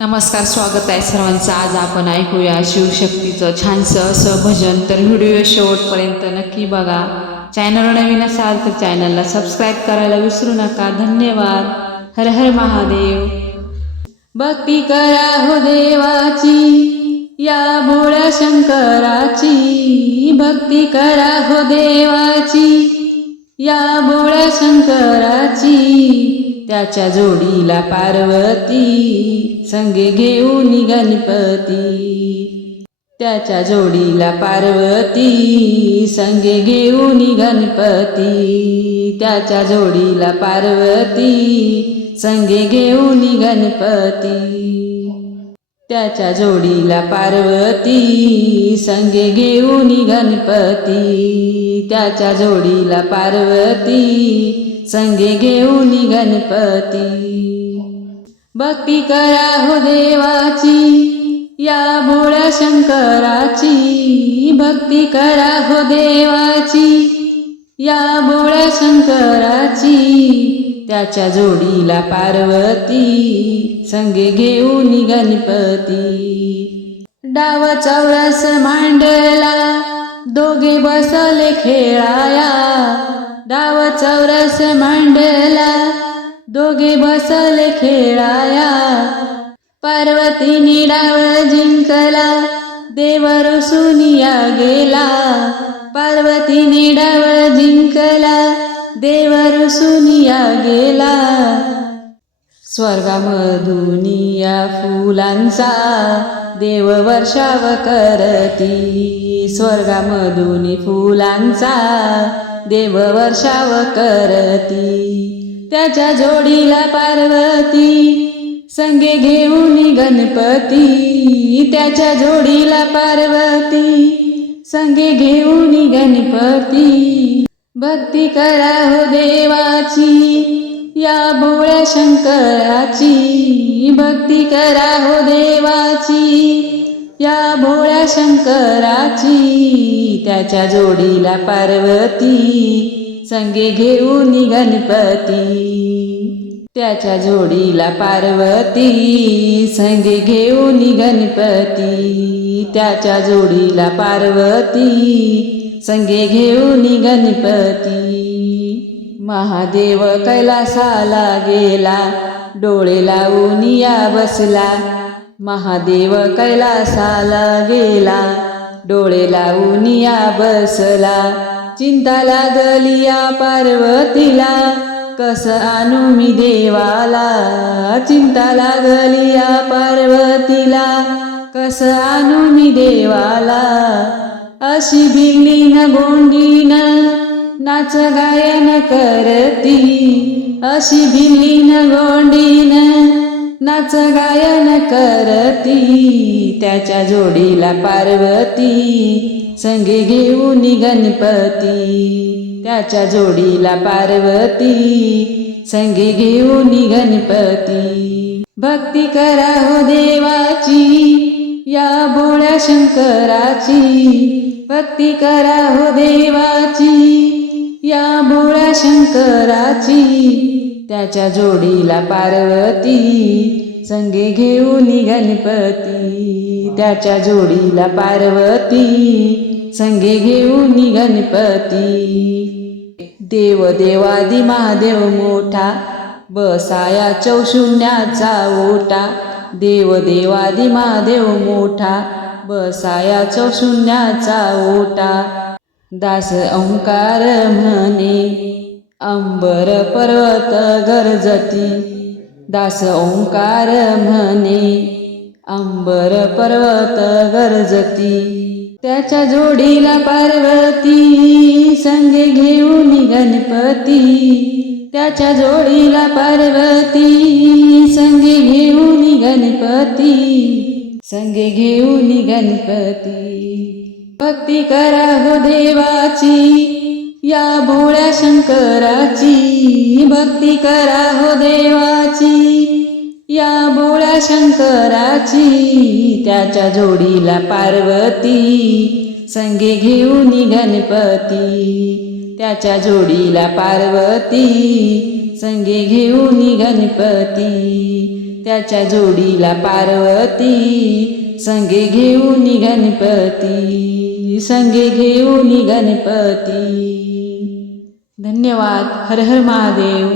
नमस्कार स्वागत आहे सर्वांचं. आज आपण ऐकूया शिवशक्तीचं छानसं असं भजन. तर व्हिडिओ शेवटपर्यंत नक्की बघा. चॅनल नवीन असाल तर चॅनलला सबस्क्राईब करायला विसरू नका. धन्यवाद. हर हर महादेव. भक्ती करा हो देवाची या भोळ्या शंकराची. भक्ती करा हो देवाची या भोळ्या शंकराची. त्याच्या जोडीला पार्वती. संगे घेऊन गणपती. त्याच्या जोडीला पार्वती. संगे घेऊन गणपती. त्याच्या जोडीला पार्वती. संगे घेऊन गणपती. त्याच्या जोडीला पार्वती संगे घेऊन गणपती. त्याच्या जोडीला पार्वती संगे घेऊन गणपती. भक्ती करा हो देवाची या भोळ्या शंकराची. भक्ती करा हो देवाची या भोळ्या शंकराची. त्याच्या जोडीला पार्वती. संगे घेऊन गणपती. डावा चौरस मांडला. दोघे बसले खेळाया. डाव चौरस मांडला. दोघे बसले खेळाया. पार्वतीने डाव जिंकला. देवर सुनिया गेला. पार्वतीने डाव गेला. स्वर्गामधुनिया फुलांचा देव वर्षाव करती. स्वर्गामधुनी फुलांचा देव वर्षाव करती. त्याच्या जोडीला पार्वती संगे घेऊन गणपती. त्याच्या जोडीला पार्वती संगे घेऊन गणपती. भक्ती करा हो देवाची या भोळ्या शंकराची. भक्ती करा हो देवाची या भोळ्या शंकराची. त्याच्या जोडीला पार्वती संगे घेऊन गणपती. त्याच्या जोडीला पार्वती संगे घेऊन गणपती. त्याच्या जोडीला पार्वती संगे घेऊन गणपती महादेव कैलासाला गेला डोळे लावून या बसला. महादेव कैलासाला गेला डोळे लावून या बसला. चिंता लागली या पार्वतीला कस आणू मी देवाला? चिंता लागली या पार्वतीला कस आणू मी देवाला? अशी भिल्लीन गोंडीन नाच गायन करती. अशी भिल्लीन गोंडीन नाच गायन करती. त्याच्या जोडीला पार्वती संगे घेऊन गणपती. त्याच्या जोडीला पार्वती संगे घेऊन गणपती. भक्ती करा हो देवाची या भोळ्या शंकराची. भक्ती करा हो देवाची या भोळ्या शंकराची त्याच्या जोडीला पार्वती संगे घेऊन गणपती. त्याच्या जोडीला पार्वती संगे घेऊन गणपती. देव देवादी महादेव मोठा बसाया चौशून्याचा ओटा. देव देवादी महादेव मोठा बसायाचो शून्याचा ओटा. दास ओंकार म्हणे अंबर पर्वत गरजती. दास ओंकार म्हणे अंबर पर्वत गरजती. त्याच्या जोडीला पार्वती संगे घेऊन गणपती. त्याच्या जोडीला पार्वती संगे घेऊन गणपती. संगे घेऊन गणपती भक्ती करा हो देवाची या भोळ्या शंकराची. भक्ती करा हो देवाची या भोळ्या शंकराची. त्याच्या जोडीला पार्वती संगे घेऊन गणपती त्याच्या जोडीला पार्वती संगे घेऊन गणपती त्याच्या जोडीला पार्वती. संगे घेऊन गणपती. संगे घेऊन गणपती. धन्यवाद. हर हर महादेव.